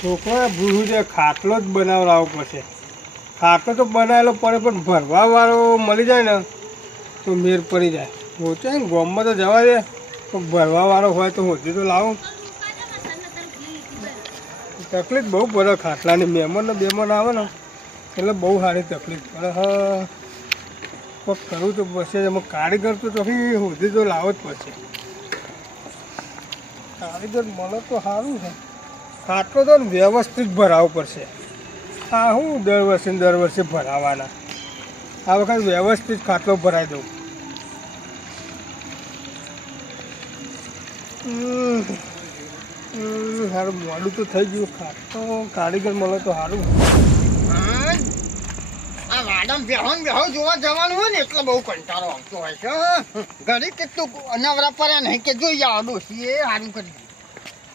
છોકરા ભૂલું છે, ખાટલો જ બનાવડાવવો પડશે. ખાટલો તો બનાવેલો પડે પણ ભરવાવાળો મળી જાય ને તો મેર પડી જાય. હોચે ને ગામમાં તો જવા દે, તો ભરવાવાળો હોય તો હોધી તો લાવો. તકલીફ બહુ પડે ખાટલાની. મહેમાન આવે ને એટલે બહુ સારી તકલીફ પડે. હા કોઈક કરવું તો પડશે. એમાં કારીગર તો ચોથી હોધી તો લાવવો જ પડશે. કારીગર મળે તો સારું છે. ખાટલો તો વ્યવસ્થિત ભરાવવો પડશે. હા હું દર વર્ષે ભરાવાના. આ વખત વ્યવસ્થિત ખાટલો ભરાઈ દઉં. સારું મોડું તો થઈ ગયું. ખાટલો કારીગર મળે તો સારું. આ વાડમ બેહો જોવા જવાનું હોય ને એટલે બહુ કંટાળો આવતો હોય છે. ઘડી કેટલું નવરા પડ્યા નહીં કે જોઈ આવો ડોસી એ સારું કરી દીધું.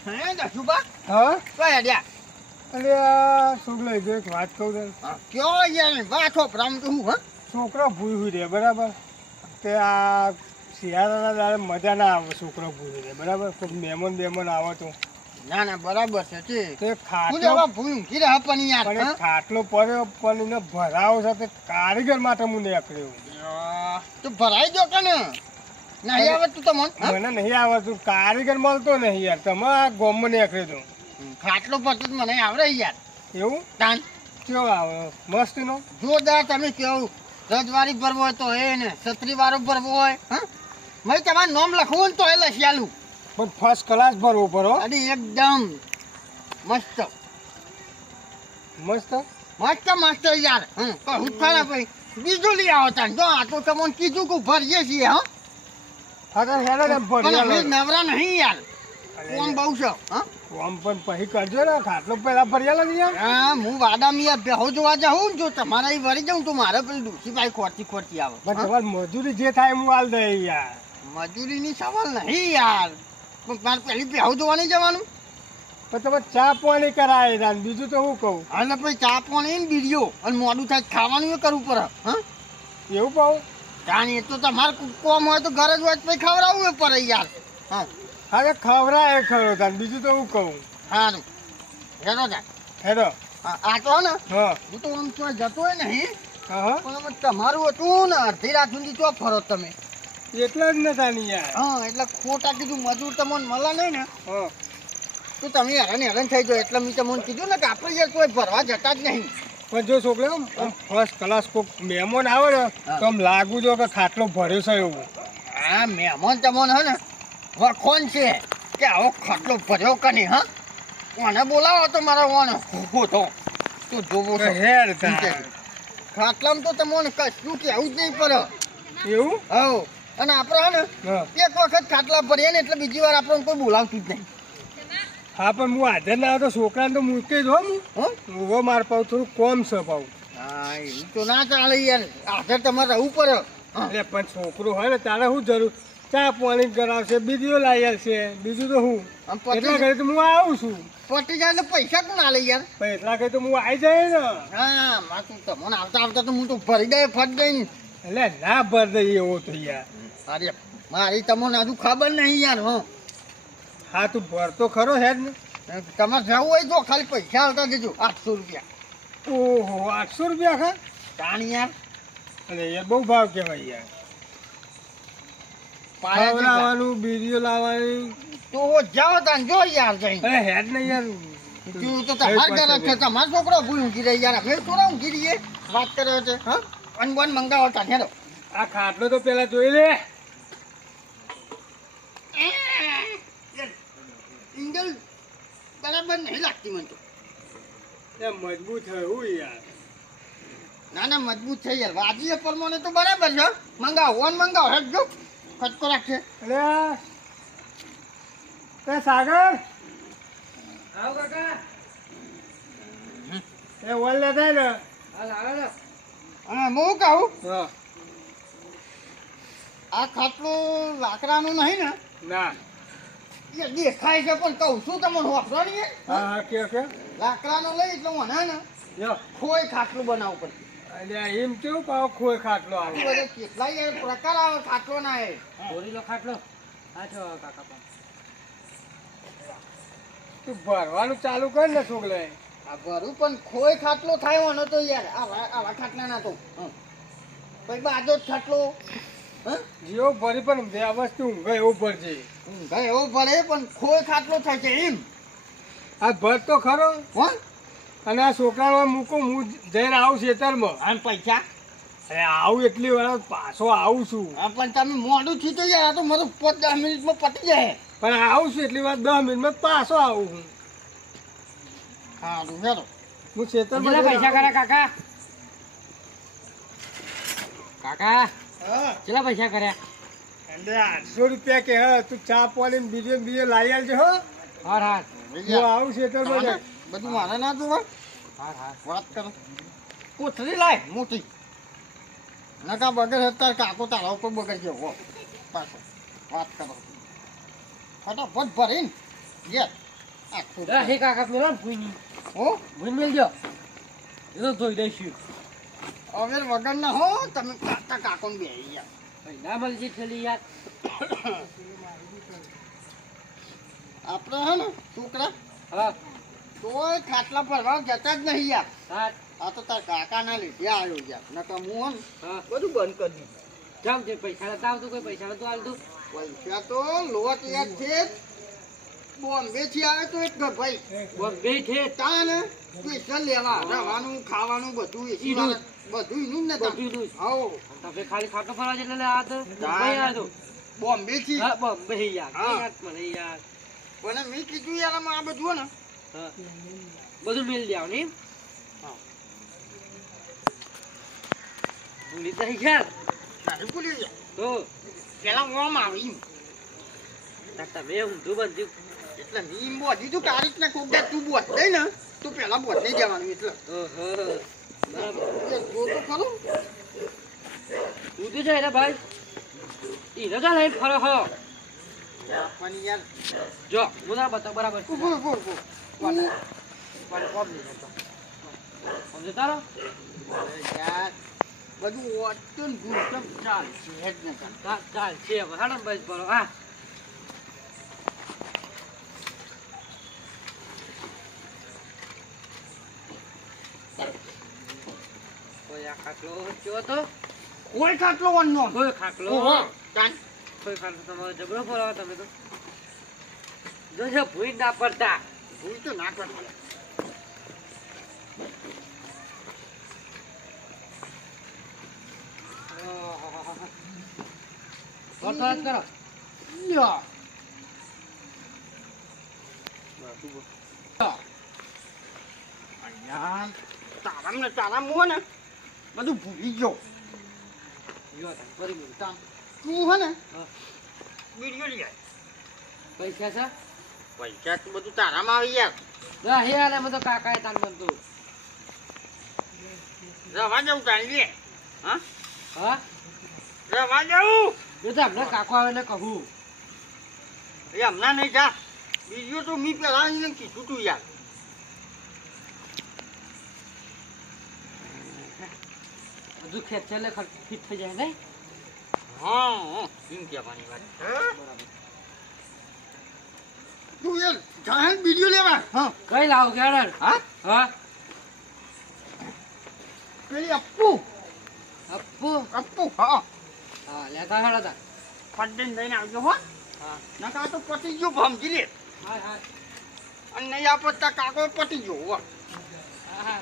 હે દસુબા? હા કઈ અડ્યા? અરે આ શું લઈ ગયો એક વાત કહું તને. કયો યાર વાતો પ્રામ તો હું હા છોકરો ભૂઈ રહે બરાબર. તે આ શિયાળાના દાડે મજા ના આવે. છોકરો ભૂઈ રહે બરાબર. કોઈ મહેમાન આવે તો ના બરાબર છે તે ખાટલો ભૂલ ઊંઘી રહ્યા પણ યાર ખાટલો પડ્યો પણ એને ભરાવો સાથે કારીગર માટે હું નીકળ્યો. તું ભરાઈ દો કે ને નહીં આવડતું તમને? મને નહીં આવડતું. કારીગર મળતો નહીં યાર. તમે આ ગામમાં નીકળ્યો તો ખાટલો પડતો મને આવડે યાર. એવું તાન કેવો આવે મસ્ત નો જોરદાર. તમે કેવું રજવાડી ભરવો હોય તો એ ને છત્રી વાળો ભરવો હોય હા મેં તમારું નામ લખવું ને તો એ લખી આલું. પણ ફર્સ્ટ ક્લાસ ભરવો પડો. અરે એકદમ મસ્ત મસ્ત મસ્ત યાર. કહું ખરા ભાઈ બીજું લઈ આવો તાન. જો આ તો તમને કીધું કે ભરીએ છીએ હા હા તો હેડો ને પણ અમે નવરા નહીં યાર. કોમ બહુ છે હા આમ પણ પછી કરજો ને. ખાટલો પેલા ભર્યા ને યાર. હા હું વાડામાં બેહો જોવા જાઉં જો તમારે અહીં વળી જાઉં તો મારે પેલી ડૂસીભાઈ ખોરતી આવે. પણ તમારી મજૂરી જે થાય હું હાલ દે યાર. મજૂરીની સવાલ નહીં યાર. પણ મારે પેલી બેહો જોવા નહીં જવાનું. પણ તમે ચા પાણી કરાય ને બીજું તો હું કહું. એટલે પછી ચા પાણી ને બીડીઓ અને મોડું થાય ખાવાનું એ કરવું પડે હા એવું કહું. કારણ એ તો તમારે કોમ હોય તો ઘરે જ હોય પછી ખવડાવવું પડે યાર. હા હા ખવરાય ખરો તાર બીજું તો હું કહું. સારું હેડો જા હેડો. આ તો ને હા હું તો આમ તો જતો હોય નહીં હા પણ હવે તમારું હતું ને અડધી રાત સુધી ચો ફરો તમે. એટલા જ નતા ને યાર. હા એટલે ખોટા કીધું મજૂર તમને મળે નહીં ને હા તો તમે હેરાન થઈ જાઓ. એટલે મેં તમને કીધું ને કે આપણે યાર કોઈ ભરવા જતા જ નહીં. પણ જો છોકરા ફર્સ્ટ ક્લાસ કોઈક મહેમાન આવે ને તો આમ લાગુ જો કે ખાટલો ભર્યો છે એવું. હા મહેમાન તમને હે ને વખોન છે કે આવો ખાટલો ભર્યો કે નહીં હા કોને બોલાવો તો મારા ઓને તો જોવો હેડ ખાટલામાં તો તમને કશું કેવું જ નહીં પડે એવું. હા અને આપણે હે ને એક વખત ખાટલા ભરીએ ને એટલે બીજી વાર આપણને કોઈ બોલાવતું જ નહીં. હા પણ હું હાજર ના આવ્યો તો છોકરાને તો મૂકી જ હો હું માર પાઉં થોડું કોમ છે પાઉં. હા એવું તો ના ચાલે યાર. હાજર તમારે રહેવું પડે. એટલે પણ છોકરો હોય ને તારે શું જરૂર. ચા પાણી કરાવશે બીજું લાવી આવશે બીજું તો હું એટલા ઘરે તો હું આવું છું. પટી જાય એટલે પૈસા કોણ આલે યાર. પણ એટલા ઘરે તો હું આવી જાય ને. હા મારું તમને આવતા તો હું તો ભરી દે ફટ દઈને. એટલે ના ભર દઈ એવો તો યાર. અરે મારી તમને હજુ ખબર નહીં યાર. હા તું ભરતો ખરો હેડ ને. તમારે જવું હોય તો ખાલી પૈસા આવતા દેજો 800 રૂપિયા. ઓહો 800 રૂપિયા ખા તાણ યાર. અરે યાર બહુ ભાવ કહેવાય યાર. લાવવાનું બીડીઓ લાવવાની તો જાઓ તાન જો યાર જઈ. અરે હેડ ને યાર. તું તો તમાર ઘરે છે તમારો છોકરો ભૂલ ઊંઘી રહી યાર. અમે થોડા ઊંઘી રહીએ વાત કરે છે. હા અનબન મંગાવો તાન હેડો. આ ખાટલો તો પેલા જોઈ લે. ઇંગલ બરાબર નહીં લાગતી મને તો. મજબૂત થયું યાર. ના મજબૂત છે યાર. વાજી પ્રમાણે તો બરાબર છે. મંગાવો ઓન મંગાવો હેડ જો ખટકો રાખશે. અરે સાગર આવ કાકા. એ ઓલ લેતા ને હા હું કહું હા આ ખાટલું લાકડાનું નહીં ને. ના એ દેખાય છે પણ કહું છું તમને હોફરો નહીં. હા કે લાકડાનો લઈ એટલે મને ને ખોય ખાટલું બનાવવું પડે. અલ્યા એમ કેવું પાવ ખોય ખાટલો આવે. કેટલા યાર પ્રકાર આવે ખાટલો ના એ. દોરીનો ખાટલો. હા છો કાકા તું ભરવાનું ચાલુ કર ને છોકરા. આ ભરું પણ ખોય ખાટલો થાય હોનો તો યાર આવા ખાટલા ના તો પછી બાજો જ ખાટલો જેવો ભરી પણ વ્યવસ્થિત ઊંઘે એવો ભરજે. ઊંઘા એવો ભરે પણ ખોય ખાટલો થાય છે એમ આ ભર તો ખરો. હો અને આ છોકરાને મૂકો હું જઈને આવું ખેતરમાં. અને પૈસા અરે આવું એટલી વાર પાછો આવું છું. હા પણ તમે મોડું થયું તો યાર આ તો મારું 5-10 મિનિટમાં પતી જાય પણ આવું છું એટલી વાર 10 મિનિટમાં પાછો આવું હું. સારું હેરો હું ખેતરમાં કેટલા પૈસા જઈને કર્યા કાકા કાકા હા કેટલા પૈસા કર્યા એટલે 800 રૂપિયા કે હા તું ચા પાણી ને બીજો લાવી આવજો હો. હાર હાર હું આવું ખેતરમાં જઈને. બધું મારે ના જોવા હાર હાર વાત કરો કોથળી લાય મોટી નકા બગર અત્યારે કાકો તારા ઉપર બગર ગયો હો પાછો વાત કરો ફટાફટ ભરીને યે આખું હે કાકા મેલો ને ભૂઈની હો ભૂઈ મેલજો એ તો ધોઈ દઈશું હવે વગર ના હો તમે કાકા કાકોને બે યાર ના મળશે થેલી યાર આપણે હે ને છોકરા હા તોય ખાટલા ભરવા જતા જ નહીં યાર હાર આ તો તાર કાકાના લીધે આવ્યો યાર નકા હું હે હા ને બધું બંધ કરી દીધું જામ છે પૈસા નતા આવતું કોઈ પૈસા નતું આવતું પૈસા તો લોટ યાદ છે બોમ્બે થી આવે તો એક ભાઈ બોમ્બે છે તા ને સ્પેશિયલ લેવા રહેવાનું ખાવાનું બધું એસી ઈનું જ. બધું ઈનું જ ને બધું ઈનું જ. હાઉ તમે ખાલી ખાટો ફરવા એટલે આ તો મુંબઈ આવ્યો તો બોમ્બે થી હા બોમ્બે યાર હા. યાદ મને યાર પણ મેં કીધું યાર આમાં આ બધું હે ને હા બધું મેલ જાવ ને હા. ભૂલી જાય યાર તારે ભૂલી જાય તો પેલા ઓમ આવી એમ. તમે ઊંધું બંધ્યું એટલે નીમ બોધી તું તારીખ ને કોક દે તું બોધ દે ને તું પેલા બોધ નહીં જવાનું એટલે ઓહો બરાબર એ જો તો ખરો ઊંધું જાય ને ભાઈ ઈને તો લઈને ફરો હો પણ યાર જો હું ના બતાવ બરાબર છે. ઉભો ઉભો ઉભો કોમ નહીં જતો સમજો તારો યાર બધું ઓટન ગુટમ ચાલશે હેડ ને ચાલ છે હવે હાડમ બસ બરો હા કોઈ આ ખાટલો કયો તો કોઈ ખાટલો વનનો કોઈ ખાટલો ઓહો તાન કોઈ ખાટલો તમારો જબરો ફરાવો તમે તો જોજો ભૂઈ ના પડતા ભૂલ તો ના કરતો થોડ કરો યા યાર તારામ ને તારામ હો ને બધું ભૂલી ગયો યો તા ફરી બોલ તાન તું હે ને હા. વિડીયો લઈ આય પૈસા છે પૈસા તો બધું તારામાં આવી યાર ના હે આલે મને તો કાકાએ તાન બનતું રવા જવું તારી લે હા હા રવા જવું એ તો હમણાં કાકો આવે ને કહું એ હમણાં નહીં જા બીજું તો મી પેલા એને કીધું તું યાર બધું ખેંચેલે ફિટ થઈ જાય નહીં હા એમ કહેવાની વાત બરાબર તું યાર જાહેર વિડીયો લેવા હા કઈ લાવ કેડર હા હા પેલી અપ્પુ અપ્પુ અપ્પુ હા હા લેતા હેડતા ફટદીન લઈને આવજો હો હા નકા તો પતી ગયો ભમજી લે હા હા અને નહીં આપતા કાકો પતી ગયો હો હા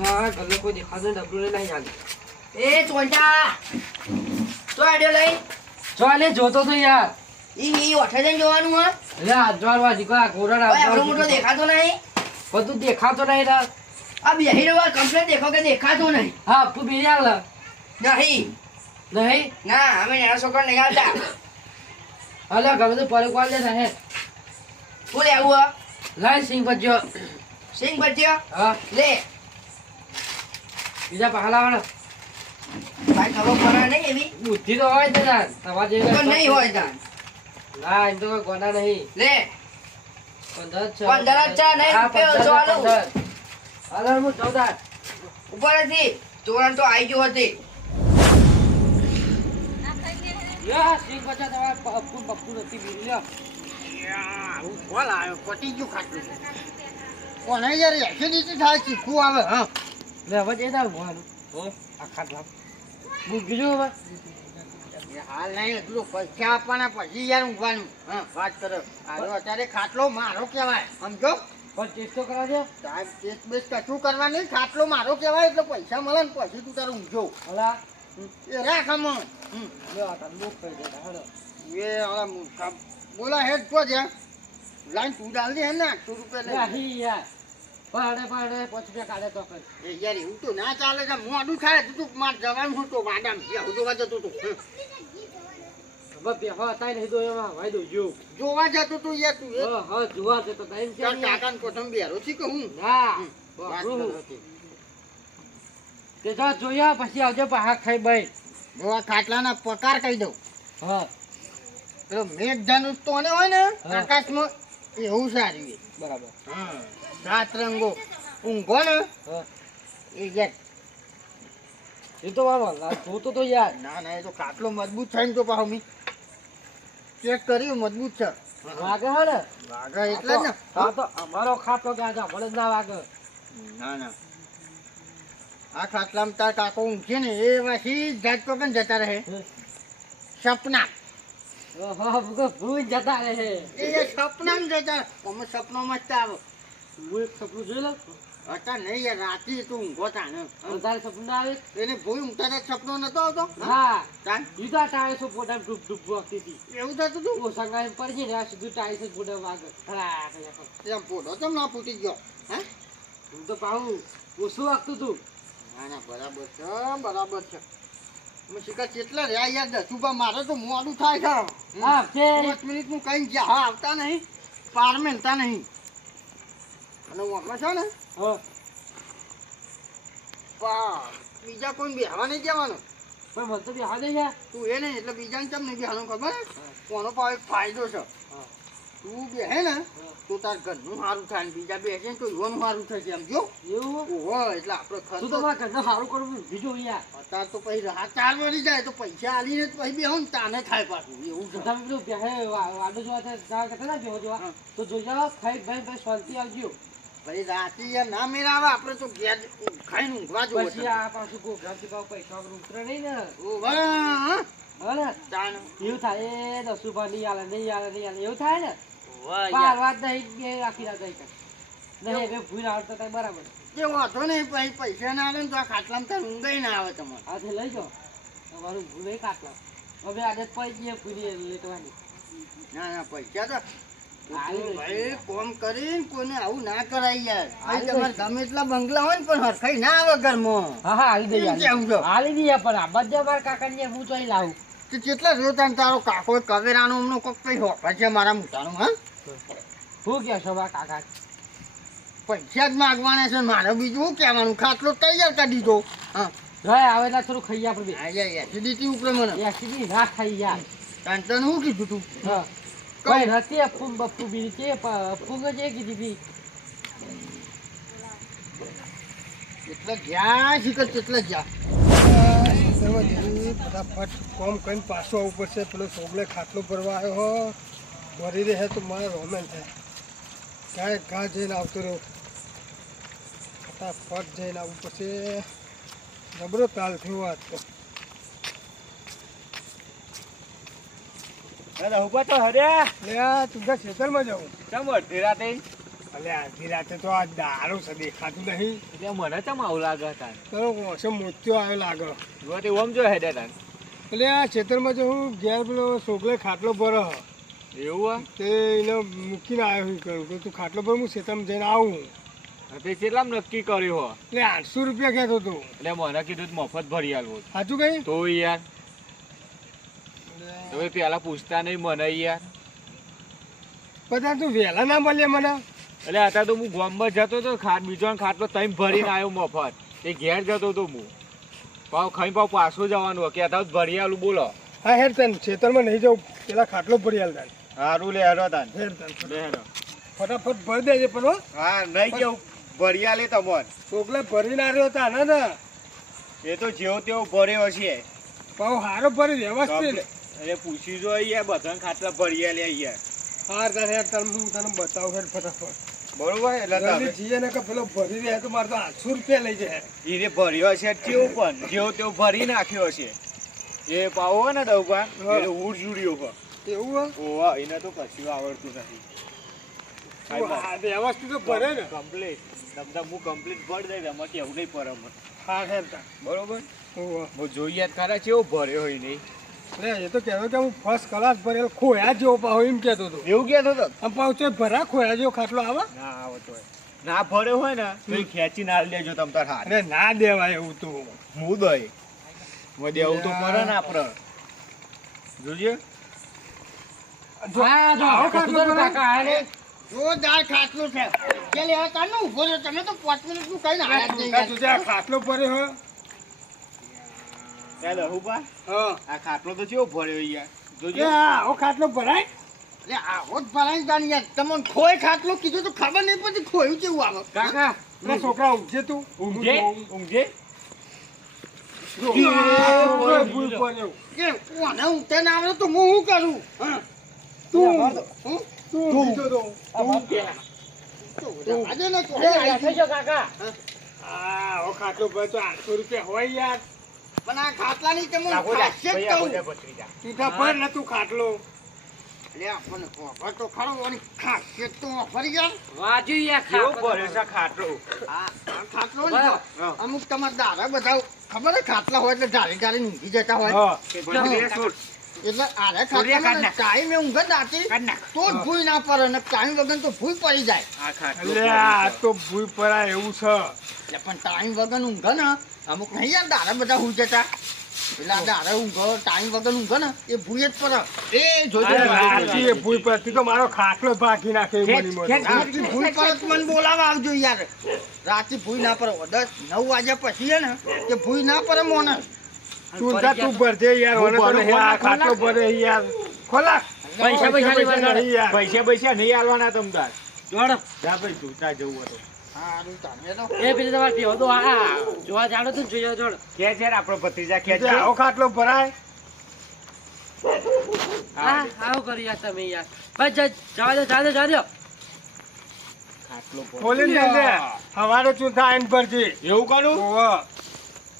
હા ગલ્લો કોઈ દેખાતો ડબલું લઈને આવી જાય એ ચોંટા તો આડ્યો લઈ ચાલે જોતો તો યાર ઈ ઓઠે જઈને જોવાનું હા એટલે આજવાળવા દીકરા ઘોડા ઓય આપણો મોટો દેખાતો નહીં બધું દેખાતો નહીં રા આ બેહી રહ્યો કમ્પ્લેટ દેખો કે દેખાતો નહીં હા અપ્પુ બિરિયાલ નહીં નહીં ના અમે નાના છોકરા નહીં આવતા હાલે ગમે તો પર કોલ દે રહે શું લેવું હા લાઈ સિંગ બજો સિંગ ભજીયો હા લે બીજા પહાલા વાળા ભાઈ ખબર પડે નહીં એવી બુદ્ધિ તો હોય તો ના તમારા જેવી તો નહીં હોય તાન ના એમ તો કોઈ ગોડા નહીં લે 15 છે 15 છે નહીં હા, રૂપિયો 15 ચાલુ. 15. હાલો હું 14 ઉપર હતી ચોરણ તો આવી ગયો હતી યા સિંગ બચા તમારે પપ્પુ પપ્પુ નથી બીજું લ્યો. હું કોલ આવ્યો પટી ગયું ખાટલું કોને યાર એસિડિટી થાય ચીખું આવે હા લે હવે દે દાવ મોવાનું આ ખાટલા બુક બીજું હવે હાલ નહીં એટલું પૈસા આપવાના પછી યાર ઊંઘવાનું હા વાત કરો આનો અત્યારે ખાટલો મારો કહેવાય સમજો પણ ટેસ્ટ તો કરાવજો. સાહેબ ટેસ્ટ બેસ્ટ કશું કરવા નહીં ખાટલો મારો કહેવાય એટલે પૈસા મળે ને પછી તું તારું ઊંઘજો અલા એ રાખ આમાં લ્યો આ તાર બુક કરી દેતા હેડો. એ ઓલા મૂર્ખા બોલા હેડ તો જ્યાં લાઈન તું ડાલ દે ને 800 રૂપિયા લે લઈ હી યાર પાડે 5 રૂપિયા કાઢે તો કર. એ યાર એવું તો ના ચાલે કે મોડું થાય તું માર જવાનું હતું વાડામ હું જોવા જતો તું હવે બેહો તાઈ નહીં દો એમાં વાઈ દો જો. જોવા જતો તું યાર તું એ હા જોવા છે તો ટાઈમ છે તાર નહીં. કાકાને કોઠમ બેરો છે કે હું ના વાત બહુ. કરો હતી. તે જો જોયા પછી આવજો પાહા ખાઈ ભાઈ. જો આ ખાટલાના પકાર કહી દઉં હા પેલો મેઘધનુષ તો ને હોય ને હા. આકાશમાં એવું સારું એ બરાબર. હા સાત રંગો ઊંઘો ને હા એ યાર એ તો બાબા જોતો તો યાર. ના ના એ તો ખાટલો મજબૂત થાય ને તો પાછો મી ચેક કર્યું મજબૂત છે વાગે હે ને વાઘા એટલે જ ને હા તો અમારો ખાતો કે આજે ભલે જ ના વાગે. ના ના આ ખાટલામાં તાર કાકો ઊંઘે ને એ વાસી જાત પર પણ જતા રહે સપના ઓહો ભૂકો ભૂઈ જતા રહે. એ સપનામાં જતા અમે સપનામાં જ આવે હું એક સપનું જોઈ લઉં. અત્યારે નહીં યાર રાતે તું ઊંઘો તા ને તારે સપનું ના આવે. એને ભૂઈ ઊંઘતા તા સપનો નતો આવતો હા તાન યુધા ટાળે છો પોતા ડૂબ ડૂબ વાગતી હતી. એવું થતું તું ઓ સંગાઈ પડી છે ને આ સીધું ટાળે છે પોતા વાગે ખડા ખડા. એમ પોડો કેમ ના ફૂટી ગયો હે હું તો પાહું ઓછું વાગતું તું. ના ના બરાબર છે બરાબર છે મેં શીખા કેટલા રહ્યા યાર દસુભા મારે તો મોડું થાય છે હા છે 5 મિનિટનું કઈ ગયા હા આવતા નહીં પાર મેલતા નહીં અને ઓમાં છે ને હા બીજા કોઈ બેહવા નહીં જવાનું પણ મને તો બી હાજર છે. તું એ નહીં એટલે બીજાને કેમ નહીં બેહવાનું ખબર હે? કોનો પાછો એક ફાયદો છે હા તું બેહે ને તો તાર ઘરનું સારું થાય ને બીજા બેસે ને તો યુવાનું સારું થશે એમ જો એવું ઓહો એટલે આપણે તું તો ખર્ચો મારા ઘરને સારું કરવું બીજું યાર. અત્યારે તો પછી રાત ચાર વળી જાય તો પૈસા આલીને જ પછી બેહો ને તાને થાય પાછું એવું છે તમે પેલું પહેરે વાડો જોવા ત્યાં કરતા ના જોવા જોવા હા. તો જોઈ જાઓ ખાઈ ભાઈ શાંતિ આવજો. પછી રાતે યાર ના મેળાવે આપણે તો ઘેર ખાઈને ઊંઘવા જોવે પછી આ પાછું ગોગરામથી પાછું પૈસા વગર ઉતરે નહીં ને. ઓહો હા ને તાન એવું થાય એ 10 રૂપિયા નહીં આલે નહીં આલે નહીં આલે એવું થાય ને. વાહ બાર યાર વાત નહીં કે આખી રાત નહીં કરે. નહીં હવે ભૂલ આવતા થાય બરાબર. જે વાંધો નહીં પછી પૈસા ના આવે ને તો આ ખાટલામાં તાર ઊંઘાઈ ના આવે તમારે આથી લઈ જાઓ તમારું ભૂલ નહીં કાટલા. હવે આદત પડી ગઈ ભૂલી લેટવાની. ના ના પૈસા તો હાલી તું દઈશ. ભાઈ કોમ કરીને કોઈને આવું ના કરાય યાર હાલી ભાઈ તમારે ગમે એટલા બંગલા હોય ને પણ હરખાઈ ના આવે ઘરમાં હા હા હાલી દઈએ કેમ કેવું છો? હાલી દઈએ પણ આ બધા મારા કાકાને હું તો અહીં લાવું. તો કેટલા જોતા ને તારો કાકો કવેરાનો હમણાં કોક કઈ હોફર છે મારા મોટાનું હા શું કહો છો મારા કાકા? પૈસા જ માગવાના છે ને મારે બીજું શું કહેવાનું ખાટલો તૈયાર કરી દીધો હા જાય આવે એટલે થોડું ખાઈ આપણે હા યાર એસિડિટી ઉપરે મને એસીડી ના ખાઈ યાર. તને તને શું કીધું તું હા કઈ નથી ફૂગ બફુ બી છે ફૂગ જ કીધી બી. એટલે જ્યાં શીખર કેટલા જ્યાં ફટાફટ કોમ કરીને પાછો આવવું પડશે. પેલો સોગલે ખાટલો ભરવા આવ્યો હો ભરી રહે તો મારે રોમેન થાય. ક્યાંય ઘા જઈને આવતો રહ્યો ફટાફટ જઈને આવવું પડશે. જબરો તાલ થયો આજ તો. ઉભા તો હર્યા એટલે આ તું ખેતરમાં જાઉં ચમ અડધી રાતે એટલે આધી રાતે તો આ દારૂ છે દેખાતું નહીં. એટલે મને ચમ આવું લાગે તાન તારો મોસમ મોત્યો આવ્યો લાગે. જો તે ઓમ જો હેડે તાન એટલે આ ખેતરમાં જો હું ઘેર પેલો સોગલે ખાટલો ભરો એવું તે એને મૂકીને આવ્યો હું કરું કે તું ખાટલો ભર હું ખેતરમાં જઈને આવું. તે કેટલામ નક્કી કર્યું હો એટલે 800 રૂપિયા કહેતો હતો. એટલે મને કીધું મફત ભરી આલવું સાચું કઈ તો યાર તમે પેલા પૂછતા નહીં મને યાર. બધા તું વહેલા ના મળે મને. એટલે અત્યારે તો હું ગામમાં જતો હતો બીજો ખાટલો તઈ ભરીને આવ્યો મફત. એ ઘેર જતો હતો હું પાવ ખાઈ પાવ પાછું જવાનું કે હતા ભરી આલું બોલો. હા હેર તને ખેતરમાં નહીં જાઉં પેલા ખાટલો ભરી હાલ તાન. સારું લે હેરો તાન હેર તને લે હેરો. ફટાફટ ભરી દેજે પણ હો. હા નહીં કેવું ભરી આલે તમને સોગલે ભરીને આવ્યો હતા ને એ તો જેવો તેવો ભર્યો છે પાવ હારો ભરી વ્યવસ્થિત અરે પૂછી જો યાર બધાને ખાટલા ભરી લે યાર. હા તારે યાર તારે હું તને બતાવું હેડ ફટાફટ બરોબર એટલે જલ્દી જઈએ ને કે પેલો ભરી રહ્યા તો મારે તો 800 રૂપિયા લઈ જાય. એને ભર્યો છે કેવું પણ જેવો તેવો ભરી નાખ્યો છે. એ પાવો હોય ને ડબ્બા એટલે ઉડ જુડ્યો હોય. એવું હે? ઓવા એને તો કશું આવડતું નથી. તું આ વ્યવસ્થિત તો ભરે ને. કમ્પ્લીટ તમતા હું કમ્પ્લીટ ભર દઈ એમાં કેવું નહીં પર મને. હા હેડ તાર. બરોબર ઓહો. હું જોઈએ જ ખરા કેવો ભર્યો હોય નહીં. લે એ તો કહેતો કે હું ફર્સ્ટ ક્લાસ ભરેલો ખોયા જેવો પાહો એમ કહેતો હતો. એવું કહેતો હતો? આમ પાછો તો ભરા ખોયા જેવો ખાટલો આવે ના આવતો હોય. ના ભર્યો હોય ને તો એ ખેંચી ના લેજો તમ તાર હાથ. અરે ના દેવાય એવું તો. હું દઈ હું દેવું તો પડે ને આપણે જોજે. હા જો આવો ખાટલો કશું ભરાય? કાકા આને જોરદાર ખાટલું છે કે લે તારનો ઊભો છો તમે તો 5 મિનિટનું કઈ ના આયા જ નહીં તું યાર. જે આ ખાટલો ભર્યો હે ચાલો હું બા હા આ ખાટલો તો કેવો ભર્યો યાર કે જોજે. આવો ખાટલો ભરાય લે આવો જ ભરાઈ જાણ યાર તમને ખોય ખાટલું કીધું તો ખબર નહીં પડતી ખોયું કેવું આવે કાકા પેલા છોકરા ઊંઘજે તું ઊંઘે ઊંઘે જો, આ ભૂલ પડ્યો. કે કોને ઊંઘતે ના આવડે તો હું શું કરું હા તું હું તું ઊંઘતો તો. તો આજે ને તો થઈ ગયો કાકા આ આવો ખાટલો ભરે તો 800 રૂપિયા હોય યાર. પણ આ ખાટલાની તમને લાગો જા, ખાસિયત ભૈયા કહું બોલે ભત્રીજા. તું તો ભર ને તું ખાટલો. લે આપણને ખબર તો ખરો આની ખાસિયત તો ફરી યાર વાજુ યાર કેવો ખાટલો. ભર્યો છે ખાટલો. આ ખાટલો ને બરાબર. તો અમુક તમારા દાદા બધા ખબર હે ખાટલા હોય એટલે ધારી ધારી ઊંઘી જતા હોય હા ભત્રીજા છોડ. એટલે આરે સૂર્ય કાઢ ખાટલા નાખ. ટાઈમે ઊંઘ જ આતી કાઢ નાખ. તો જ ભૂઈ ના પડે ને ટાઈમ વગર તો ભૂઈ પડી જાય આ ખાટલો એટલે આ તો ભૂલ પડાય એવું છે. એટલે પણ ટાઈમ વગર ઊંઘે ને અમુક નહીં યાર દાડા બધા હું જતા એટલે આ દાડા ઊંઘો ટાઈમ વગર ઊંઘે ને એ ભૂઈ જ પડે એ જોજો અરે જોજો. રાજી એ ભૂલ પડતી તો મારો ખાટલો ભાગી નાખે એવું ખેંચ, બની મને. ખેંચ. રાતથી ભૂઈ પડે તો મને બોલાવા આવજો યાર રાતથી ભૂઈ ના પડે 9 વાગ્યા પછી હે ને કે ભૂઈ ના પડે મોને તું જા તું ભરજે યાર હું મને તો ભરું, નહીં આ ખોલાક, ખાટલો ભરે યાર. ખોલાક. પૈસા પૈસા નહીં યાર. પૈસા નહીં આલવાના તમ તાર. જોડો જા ભાઈ તું ત્યાં જવું હતો. સારું તમે તો એ પેલી તમારે પીવો તો આ જોવા જાડો તું જોયો જોડ ખેંચ યાર આપણો ભત્રીજા ખેંચ. તે આવો ખાટલો ભરાય. હા આવું કરી યાર તમે યાર બસ જવા દો ખાટલો ભર્યો. ખોલી દે લે. હવારે ચૂંથા આઈને ભરજે. એવું કરું? ઓહો.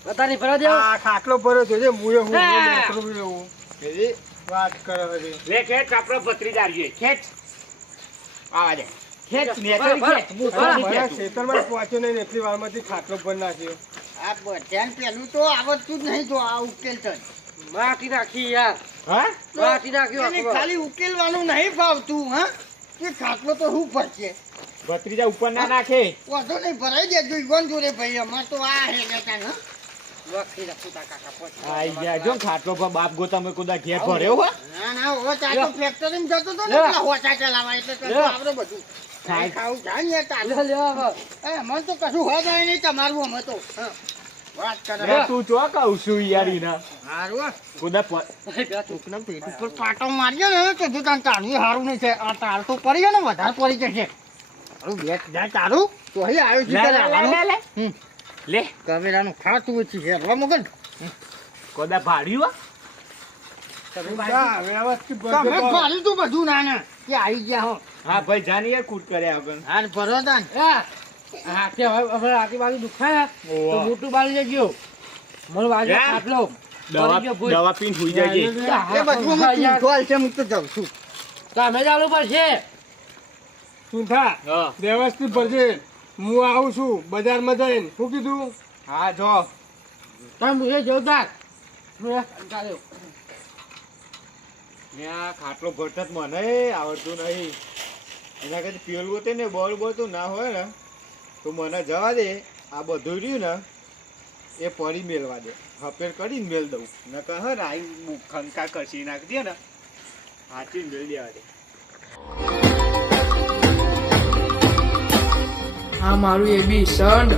બતાની ભરા દેવો આ ખાટલો ભર્યો છે જે મુએ હું હા. મોકલું એવું. એ વાત કરે છે. લે ખેંચ આપણો ભત્રીજા રહ્યો. ખેંચ. આવા દે. ખેંચ ને બરાબર, ખેંચ. હું બરાબર. નહીં મારા ખેંચું. ખેતરમાં પહોંચ્યો નહીં ને એટલી વારમાંથી ખાટલો ભરી નાખ્યો. આ બધાને પેલું તો આવડતું જ નહીં જો આ ઉકેલ તો માટી નાખી યાર હા? માટી નાખ્યું એને આખું. ખાલી ઉકેલવાનું નહીં ફાવતું હા એ ખાટલો તો શું ભરશે ભત્રીજા ઉપર ના નાખે. વાંધો નહીં ભરાઈ દેજો ઈવન જોડે ભાઈ અમાર તો આ હે લેતા ને વાખી નાખું તા કાકા પછી. આઈ ગયા જો ખાટલો પર બાપ ગો તમે કુદા ઘેર ભર્યો હો. ના ના હવે ચા તો ફેક્ટરીમાં જતો તો ને લે. પેલા હોચા ચલાવા એટલે કશું લે. આવડે બધું ખાય. ખાવું જાય ને તારું લે હવે. મને તો કશું હોય જાય નહીં તમારું અમે તો હા. વાત કરે લે તું ચો કહું છું યાર ઈના. હારું હો. કુદા કોકના પેટ ઉપર પાટો માર્યો ને તો જો તાન તારું હારું નહીં છે આ તાર તો પડી ગયો ને વધારે પડી જશે હારું બેસ જાય તારું તો અહીં આવ્યો છે લે, લે, લે, લે. હમ. લે કવેરાનું ખાતું ઓછી છે રવા મગન કોદા ભાડ્યું જા, વ્યવસ્થિત ભરજે તમે તો. ભાડ્યું તું બધું નાને કે આવી ગયા હો હા ભાઈ જાની યાર કૂટ કરે આગળ. હાર ભરો તાન હા કે હવે આખી બાજુ દુખાય તો ઓવા. મોટું બાળી લેજો મને બાજુ લે. ખાટલો દવા પડી ગયો ભૂલ. દવા પીને હુઈ જાય છે. એ બધું અમે ચૂંટવાલ છે હું તો જાઉં છું તમે ચાલુ પડશે ચૂંથા હા. વ્યવસ્થિત ભરજે. હું આવું છું બજારમાં જઈને. શું કીધું? હા જો તમે મુજે જોરદાર ચાલ્યો ત્યાં ખાટલો ભરતા જ મને આવડતું નહીં. એના કરતા પેલું હતું ને બોલ બોલતું ના હોય ને તો મને જવા દે. આ બધું રહ્યું ને એ પડી મેળવા દે. હપેર કરીને મેળ દઉં ન કહે રાઈ ખંકા કસી નાખી દે ને હાચી મેળ દેવા દે. આ મારું એબી સન